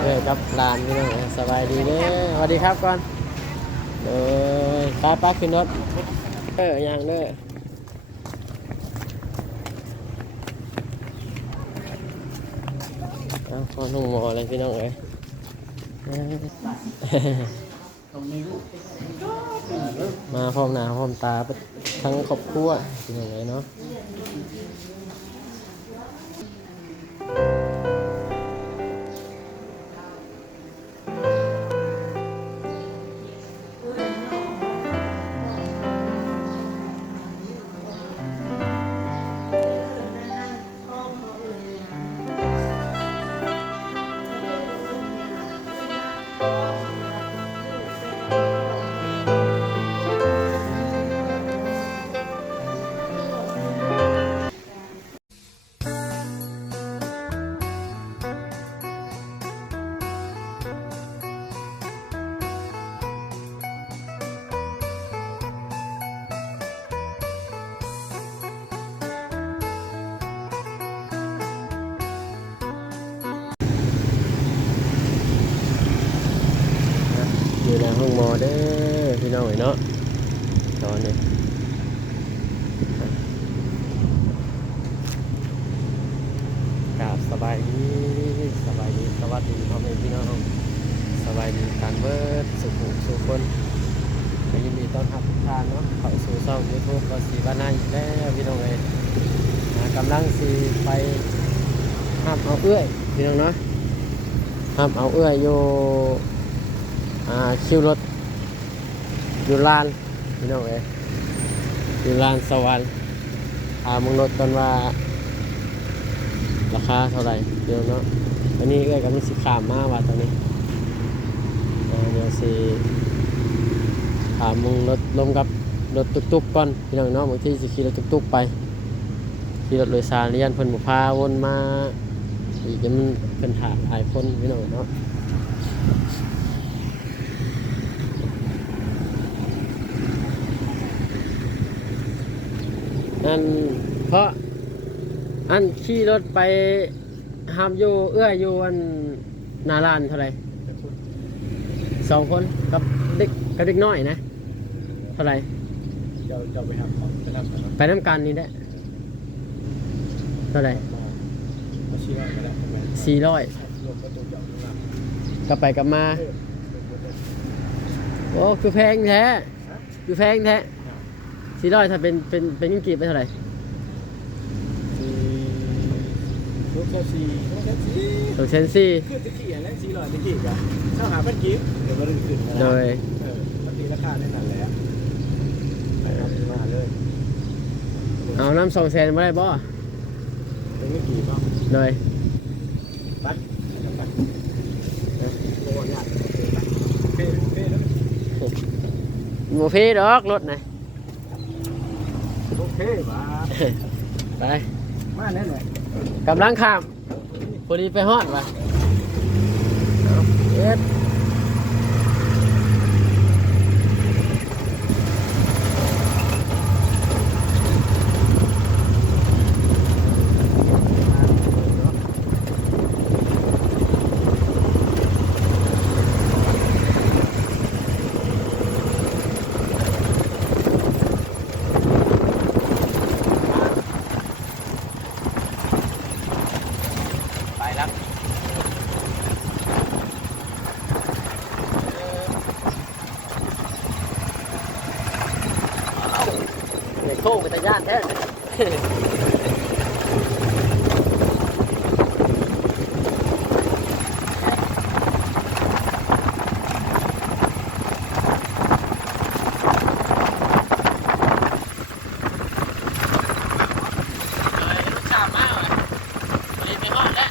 เอ้ยกับหลานพี่น้องเอ้ยสบายดีเด้อสวัสดีครับก่อนเอ้ยป้าป้าขึ้นรถเอออย่างเด้อเอาพอนุ่งหมอเลยพี่น้องเอ้ยเอ้ยมาพร้อมหน้าพร้อมตาทั้งครอบครัวเป็นยังไงเนาะ วัสดีพ่อแม่พี่น้องสบายดีการเบิดสุขสุขคนก็ยินดีต้อนรับทุกท่านเนาะเข้าสู่ช่องยูทูบก็สีบ้านนาอีกแล้วพี่น้องเอ้ยกำลังสีไปห้ามเอาเอื้อยพี่น้องเนาะห้ามเอาเอื้อยอยู่อ่าคิวรถอยู่ลานพี่น้องเอ้ยอยู่ลานสวรรค์ถามึงรถกันว่าราคาเท่าไหร่เดี๋ยวเนาะ อันนี้เอ้ยกับมันสิขามมาว่าตอนนี้เดี๋ยวสิถามมึงรถลงกับรถตุกๆก่อนพี่น้องเนาะบางทีสิขี่รถตุกๆไปขี่รถโดยสารเรียนเพิ่นบ่พาวนมาอีกจะมันเพิ่นถามหลายคนพี่น้องเนาะอันเพราะอันขี่รถไป หามอยู่เอื้ออยู่อันหนาลานเท่าไหร่สองคนกับเด็กกับเด็กน้อยนะ เท่าไหร่จะจะไปทำของไปทำกันไปน้ำกันนี่ได้เท่าไหร่มาชี้ว่าก็ได้ใช่ไหมสี่ร้อยรวมประตูจอดข้างหลังกลับไปกลับมา โอ้คือแพงแท้ คือแพงแท้สี่ร้อยถ้าเป็นเป็นเป็นเงินกีบไปเท่าไหร่ ลูกแค่สี่ลูกแค่สี่สองเซนสี่คือตะกี้อะไรสี่ร้อยตะกี้กันเช่าหาพันกิฟต์เดี๋ยวมันขึ้นมาโดแล้วยเออปกติราคาแน่นอนแล้วไปทำมาเลยเอาน้ำสองแสนมาได้บ่เป็นไม่กี่ป่ะโดยบัตรบัตรโอ้ยากเพ่เพ่แล้วโมฟีดอกรถนะโอเคบ้าไปมาแน่หน่อย กำลังข้ามพอดีไปฮอดวะเอาเอ็ดไปแล้วเด็กโค้งเป็นตา ย่านแท้ข้ามมากเลยรีบไปฮอดแล้ว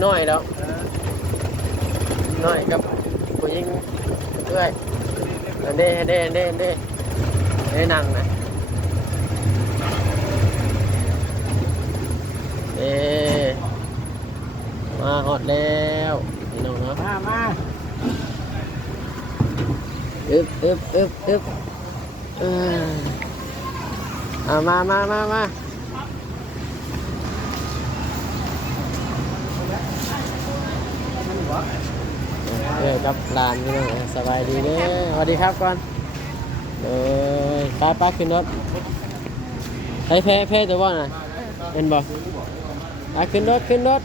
เน้อยแล้วน้อยกับผู้หญิงเอ้ยอันเด้อันเด้อันเด้อันเด้อันเด้นั่งนะเอ๊มาฮอดแล้วพี่น้องเนาะ มามา อึบอึบ อึบอึบเออเอามามามามาเออกับลานพี่น้องสบายดีเด้อสวัสดีครับก่อนเลยป้าป้าขึ้นรถไปแพ้แพ้ตัวบ่น่ะเป็นบ่ไปขึ้นรถขึ้นรถ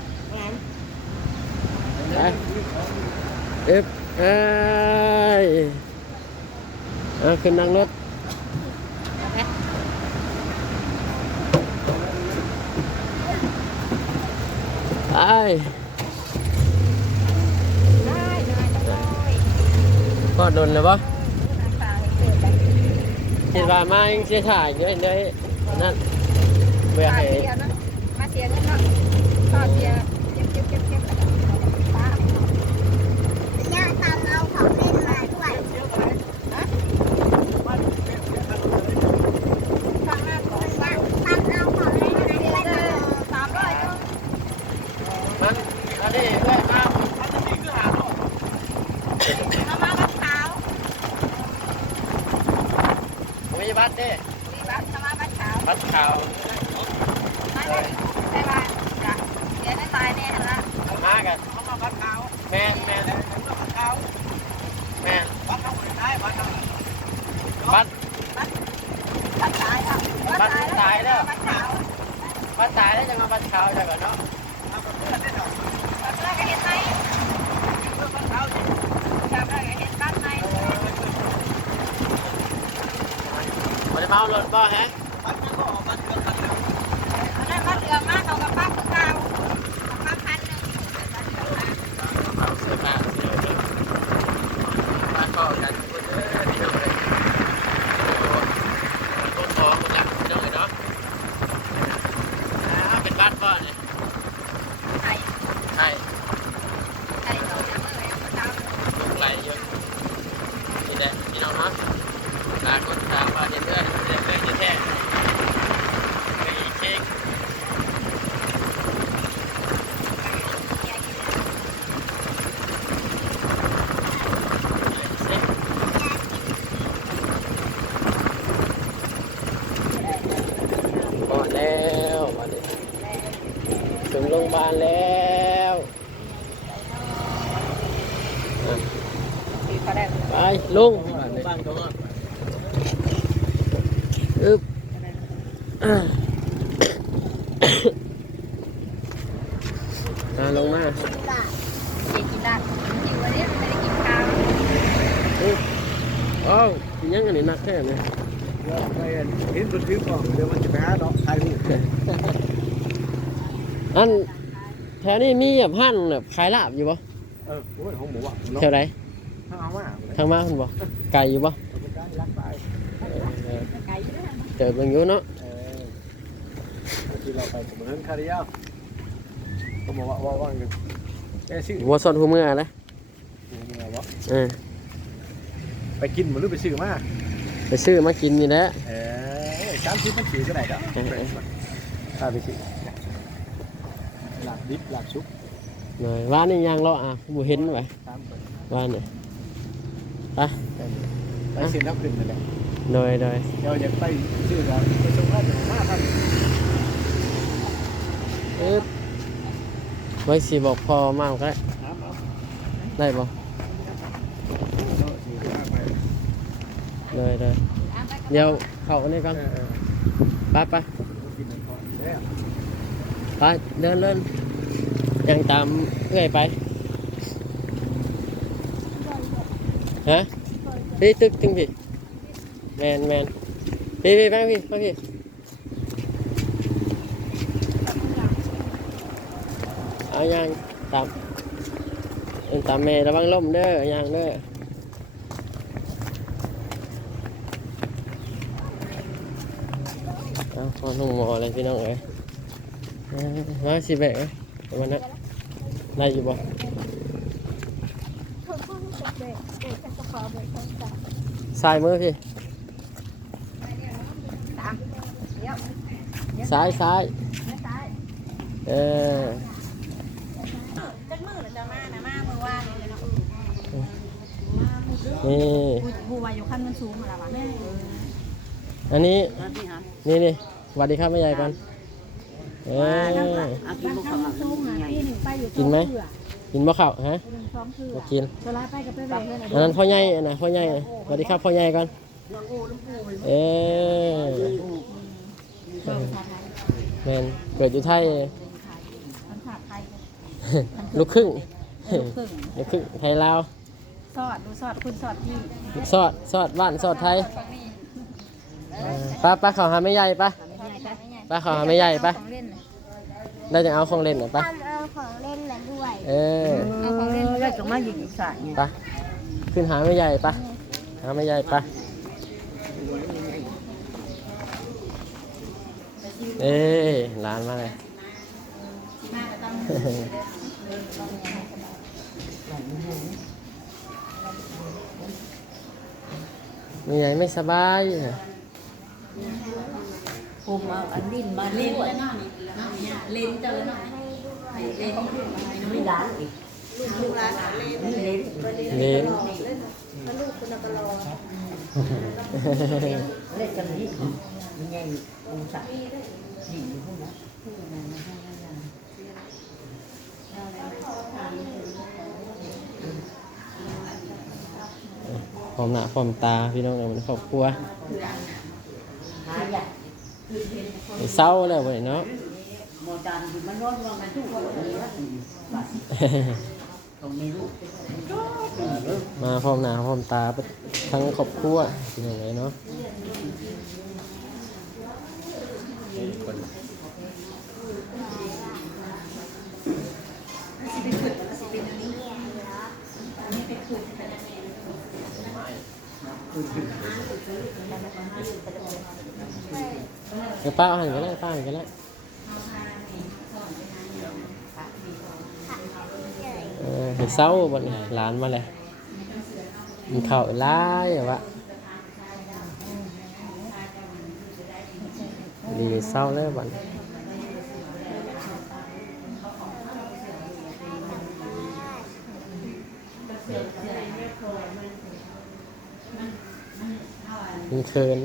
ไปเอึบเอ้ย อาขึ้นนั่งรถไปก็โดนเลยปะตาให้เกิดได้คิดว่ามายังเสียถ่ายเยอะเลยนั่นเบื่อตาให้เสียนะมาเสียเงินเนาะตาเสียเก็บเก็บเก็บเก็บแล้วก็ตา ย่าตามเอาของเล่นมาด้วย ทางหน้าของ ย่าตามเอาของเล่นมาด้วยนะ สามร้อยเนาะ มันอันนี้เพื่อนมา เอามาบัดเช้า มีบัตรเด้ ดีบัดเอามาบัดเช้า บัตรขาว มาเลยได้บ้านจ้ะเสียได้ตายแน่ละ มากันแมนแมนแมนบัตร บัดตายค่ะบัดตายแล้วบัดเช้า มาตรตายแล้วจะมาบัตรขาจะก่อนเนาะบัดแรกก็เห็นไหมบัดเช้าจำได้ก็เห็นบัดไหมมันจะมาเอารถบ่ฮะ อันนั้นบัดเหลืองมากเอากับปั๊บคือเก่าปั๊บพันหนึ่งบัดเหลืองมาก เสื้อผ้าเสื้อผ้ามาเข้ากันคนเด้อพี่น้องเลยต้นคอคนหลักพี่น้องเลยเนาะเป็นบัตรบ่เนี่ย ไทย ใช่ ไทยเราจะเมื่อไหร่ก็ตาม ลูกไหลเยอะนี่แหละพี่น้องเนาะหลายคนถามว่าเห็นเด้อเด็กเล็กแท้ไปเค้กพอแล้ววันนี้ถึงโรงพยาบาลแล้ว ปีเขาได้ ไป ลงอึบอ่าอ่าลงมาเด็กกินได้จริงวันนี้ไม่ได้กินข้าวอึบโอ้าวกินยังอันนี้หนักแค่ไหนเดี๋ยวไปเห็นรถถือของเดี๋ยวมันจะไปหาดอกถ่ายรูปอันแถวนี้มีแบบห้านแบบขายลาบอยู่ปะเออโอ้ยของหมูอะแถวไหน ถ้าเอามาทางมาคุณบ่ไก่อยู่ปะเอาไปได้รักไปเออเออไก่ด้วยเจอเบิ่งอยู่เนาะเออที่เราไปกับเรื่องคาริยาเขาบอกว่าว่าว่าไงแกชื่อหัวซอนหัวเมื่อเลยไงวะเออไปกินเหมือนรูปไปซื้อมาไปซื้อมากินนี่แหละเออสามสิบมันซื้อก็ได้ครับเออเออถ้าไปซื้อหลับดิบหลับซุปหน่อยว่านี่ยังเราอะบ่เห็นไว้ตาม ไปว่านี่ไปซื้อน้ำขึ้นนั่นแหละหน่อยหน่อยเดี๋ยวอยากไปซื้อกันไปส่งมาถึงห้าพันอึบไว้สิบอกพอมากก็ได้น้ำเอาได้บ่เนาะซื้อมาไปเลยเลยเดี๋ยวเข้าอันนี้ก่อนเออเออไปไปกินก่อนเด้อไปเดินเดินยังตามเอื้อยไป ฮะพี่ตึกถึงพี่แมนแมนพี่พี่ไปพี่ไปพี่เอายังตามเอิ้นตามแม่ระวังล่มเด้อยังเด้อเอาพอลงหมอเลยพี่น้องเอ้ยเอ้ยมาสิแบกเอ้ยประมาณนั้นได้อยู่บ่เขาพูดกับเด็กเด็กกระเป๋าเด็กต้องจับซ้ายมือพี่ตามเดี๋ยวซ้ายซ้ายไม่ซ้ายเออจักมือหรือจะมานะมามือว่างเลยเนาะนี่บูวาอยู่ขั้นมันสูงอะไรวะแม่อันนี้แล้วพี่ฮะนี่นี่สวัสดีครับแม่ใหญ่ก่อนเอออากินบุกเขาสูงนะพี่หนึ่งไปอยู่กินไหม กินบ่ข้าวฮะหนึ่งสองคือมากินโซล่าไปกับไปแบกเลยอันนั้นพ่อใหญ่อันนะพ่อใหญ่สวัสดีครับพ่อใหญ่ก่อนเออแมนเกิดอยู่ไทยเลยมันขาดไทยลูกครึ่งลูกครึ่งลูกครึ่งไทยลาวซอดดูซอดคุณซอดพี่สอดสอดบ้านสอดไทยเออป้าป้าเขาหาไม่ใหญ่ป้าไม่ใหญ่ไปไม่ใหญ่ป้าเขาหาไม่ใหญ่ป้าของเล่นได้จะเอาของเล่นเหรอป้าตามเอา ของเล่นมาด้วย เออเอาของเล่นเลือกจะมาหยิบสายป้าขึ้นหาไม่ใหญ่ป้าหาไม่ใหญ่ป้าเอ้ยร้านมาเลยไม่ใหญ่ไม่สบายผมเอาอันดินมาเล่นเล่นเจอหน่อยเล่นไม่ร้านอีกลูกร้านเล่นเล่นเลี้ยงเล่นกันนี้ยังไงองศาดีอยู่พวกนั้นพร้อมหน้าพร้อมตาพี่น้องในครอบครัวเศร้าแล้วเว้ยเนาะ โมจานที่มันร้อนว่ามันทุกคนนี้ละตรงนี้ลูกมาพร้อมหนาพร้อมตาทั้งครอบครัวเป็นยังไงเนาะเดี๋ยวป้าเอาหันก็ได้ป้าหันก็ได้ เห็นเศร้าบ่เนี่ยหลานมาเลยมีข้าวร้ายอะวะดีเศร้าเลยบัดนี้มีเคิน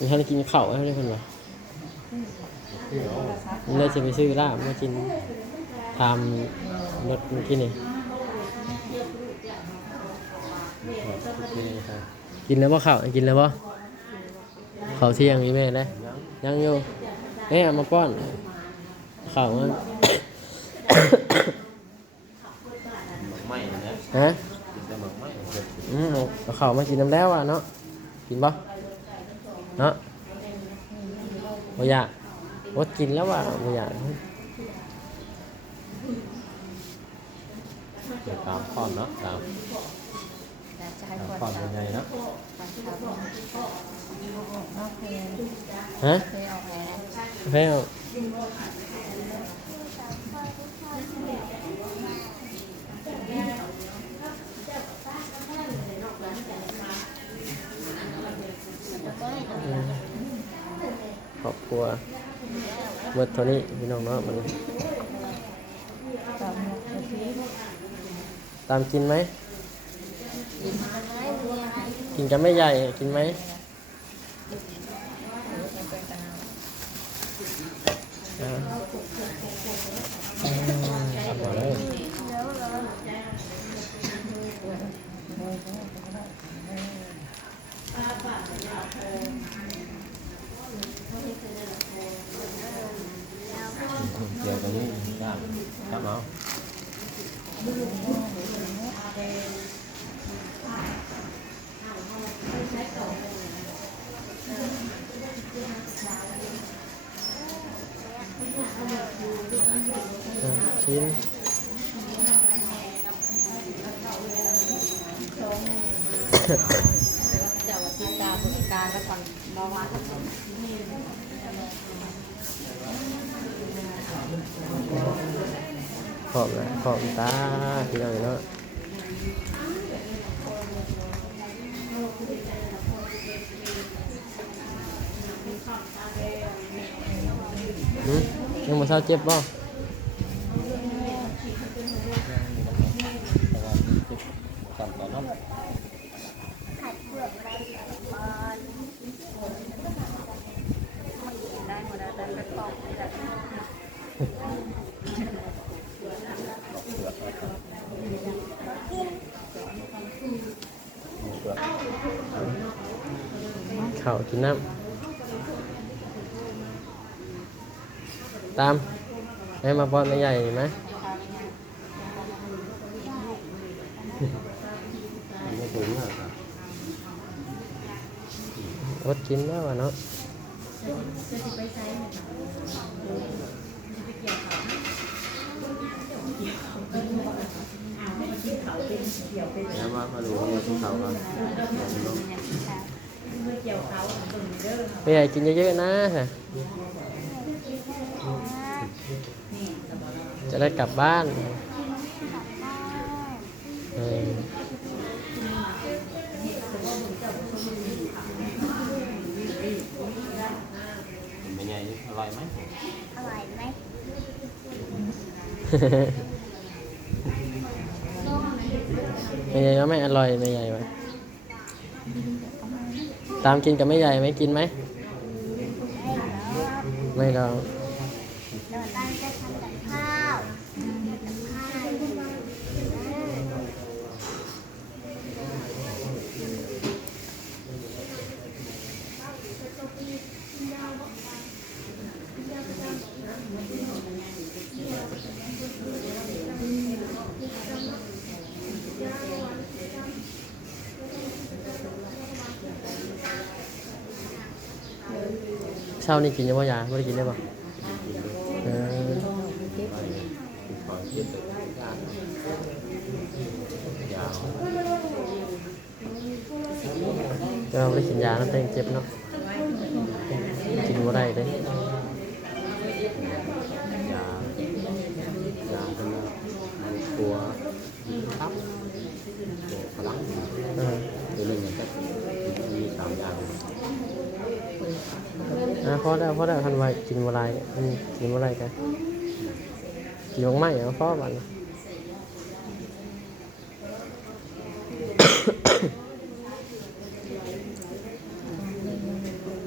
มีท่านกินข้าวให้ได้คนวะมันเลยจะไปซื้อลาบมากินทำรถเมื่อกี้นี่กินแล้วป่ข้าวกินแล้วป่ข้าวเที่ยงมีแม่ได้ยังอยู่แม่เอามาป้อนข้าวมันไม่นะฮะกินแต่หมักไม่อืมเอาเอาข้าวมากินน้ำแล้วอะเนาะกินป่ เนาะบ่อยากอดกินแล้วว่ะบ่อยากเดี๋ยวตามข้อนเนาะตามจะให้ตามคนข้อนยังไงเนาะฮะเคยออกแล้ว แพ้ว ครอบครัวเมื่อเท่านี้พี่น้องเนาะมันตามกินไหม กินกันไม่ใหญ่ กินไหมอ่าอืมครับเอาเลย เดี๋ยวตรงนี้ได้ครับเอา กิน เจ้าติดตามบริการแล้วก่อนเบาหวาน ขอบนะขอบตาพี่น้องเนาะหืมยังมาเศร้าเจ็บบ่ สั่นต่อน้ำ ขัดเปลือกใบไก่บอล ได้หมดแล้วแต่กระป๋องแต่ เข่ากิ นน้ำตามให้มาป้อนไม่ใหญ่ไหมไม่ถึงอะอดกินแล้วอะเนาะแล้วมามาดูเนี่ยภูเขาครับ ไม่ใหญ่กินเยอะๆนะ จะได้กลับบ้านเออเป็นไงอร่อยไหมอร่อยไหมไม่ใหญ่ก็ไม่อร่อยไม่ใหญ่ไหม ตามกินกับแม่ใหญ่ไหมกินไหมได้แล้วไม่ลอง เดี๋ยวตั้งจะทำกับข้าวกับข้าว เช้านี่กินยังบ่ยาไม่ได้กินได้ปะเออเราวก็ไม่ได้กินยาแล้วแต่ยังเจ็บเนาะกินบ่ได้เลยยายาเป็นมันตัวทับตัวพลัง เออ ตัวหนึ่งก็มีสามอย่าง อะ พอได้พอได้ทันไว้กินบ่ได้อืมกินบ่ได้กันกินของไหม้เอาพอบัน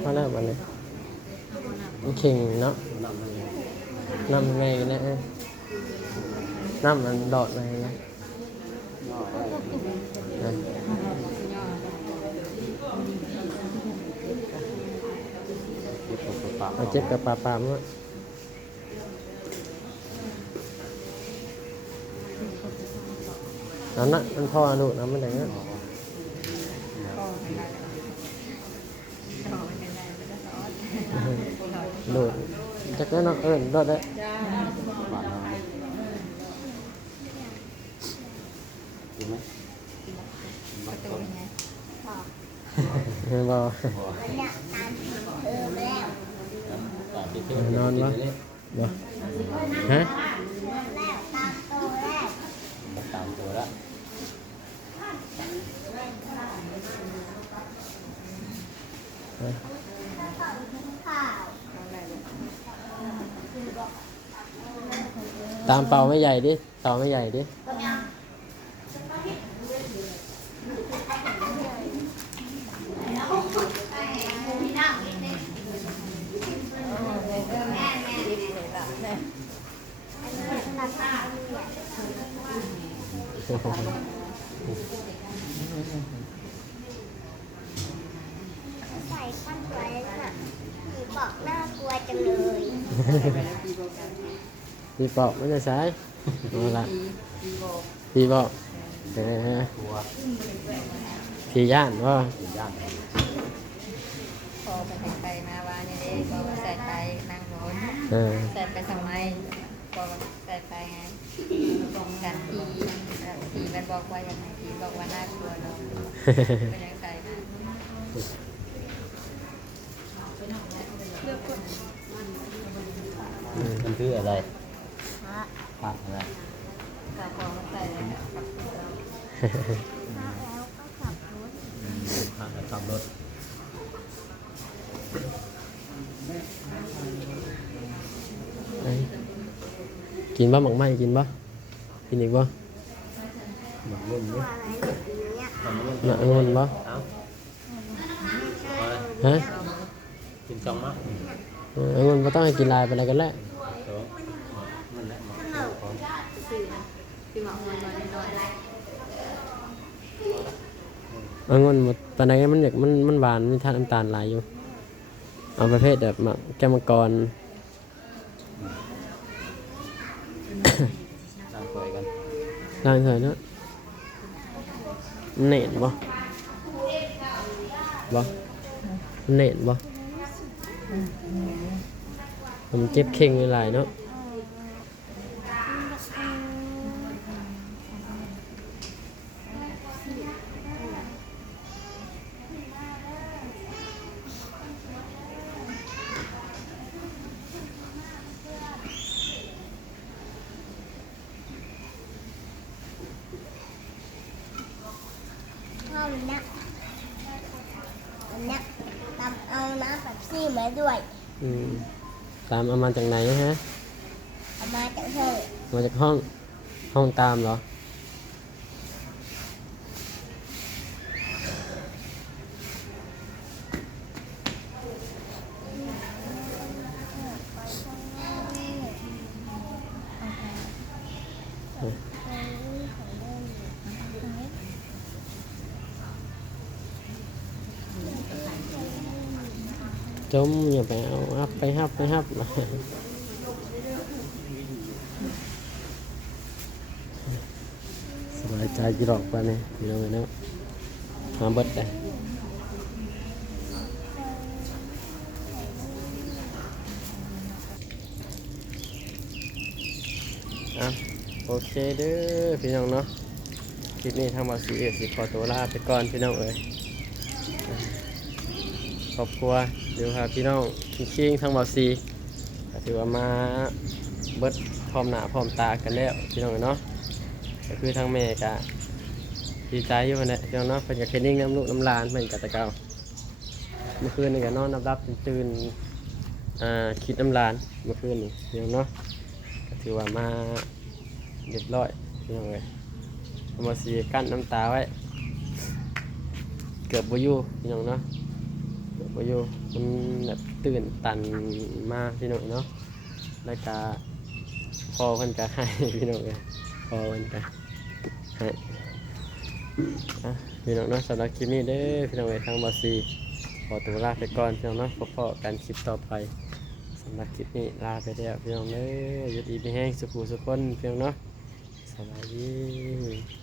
พอแล้วบัดนี้มันเข่งเนาะน้ำไงนะน้ำมันดอดไงนะ ย่อได้ เออ เก็บตัว ปลาเอาเจ็บกับปลาปลามวะนั่นน่ะมันพ่อลูกน้ำมันไหนเงี้ยโดดจากนั้นเนาะเออโดดได้ปลาดูไหมมาต้นเห็นบ่เนี่ยตามเออแล้ว ปลาที่เที่ย นอนวะบ่ฮะแล้วตามโตแล้วตามตัวแล้วแล้วก็กินข้าวตามเป่าไม่ใหญ่ดิเป่าไม่ใหญ่ดิตัดตาเนี่ย ใส่ข้าวไว้น่ะผีบอกน่ากลัวจังเลยพี่ปอกไม่จะใช้เอาละพี่บอกเออตัวพี่ย่านว่าเป็นย่างพอไปไปมาว่านี่เด้ก็ใส่ไปนั่งบนเออ ใส่ไปทำไม ก็ใส่ไปไงกันทีทีมันบอกว่าอย่างไรทีบอกว่าน่ากลัวเนาะเป็นยังไงนะมันคืออะไรพระผักอะไรกระบอกมันใส่เลยนะพระแล้วก็ขับรถผักแล้วขับรถ เอ้ย กินบ่หมักไหมกินบ่กินอีกบ่หมักรุ่นตัวนี่อะไรแบบนี้เนี่ยหมักรุ่นหนักงนบ่เอ้าไม่ใช่ตัวฮะเนี้ยกินจองมั้งเออองุ่นบ่ต้องให้กินลายไปแล้วกันแหละโถ่มันแหละหมักขนมของสื่อนะคือหมอกมันน้อยน้อยองุ่นบ่ปานใดมันอยากมันมันหวานมีทานน้ำตาลหลายอยู่ เอาประเภทแบบหมักแก้วมังกร ตามป่วยกัน ล้างเถอะเนาะมันเน่นบ่บ่มันเน่นบ่ผมเจ็บเข่งหลายๆเนาะ ข้าวเนี้ยอันเนี้ยตำเอาน้ำ แบบซี่มาด้วยอืมตามเอามาจากไหนฮะ เอามาจากห้องมาจากห้องห้องตามเหรอ จมอย่าไปเอาฮับไปฮับไปฮับสบายใจกี่ดอกไปเนี่ยพี่น้องเนาะหาเบิดได้อะโอเคเด้อพี่น้องเนาะคลิปนี้ทางบาซีเอสิขอตัวลาไปก่อนพี่น้องเอ้ยครอบครัว เดี๋ยวครับพี่น้องคิงๆทั้งบอซีถือว่ามาเบิดพร้อมหน้าพร้อมตากันแล้วพี่น้องเนาะก็คือทั้งแม่กะดีใจอยู่นั่นแหละพี่น้องเนาะเป็นกับเทรนนิ่งน้ำลูกน้ำลานเป็นกับตะเกาเมื่อคืนนี่ก็นอนนับรับตื่นอ่าคิดน้ำลานเมื่อคืนนี่พี่น้องเนาะก็ถือว่ามาเรียบร้อยพี่น้องเลยทำบอซีกั้นน้ำตาไว้ เกือบบ่อยู่พี่น้องเนาะเดี๋ยวไปอยู่ มันแบบตื่นตันมากพี่น้องเนาะแล้วก็พอเพิ่นก็ให้พี่น้องเลยพอเพิ่นก็ให้พี่น้องเนาะสำหรับคลิปนี้เด้อพี่น้องเอ้ยทางบอซีขอตัวลาไปก่อนพี่น้องเนาะพบกันคลิปต่อไปสำหรับคลิปนี้ลาไปแล้วพี่น้องเด้อยู่ดีไม่แห้งสุขุสุขคนพี่น้องเนาะสบายดี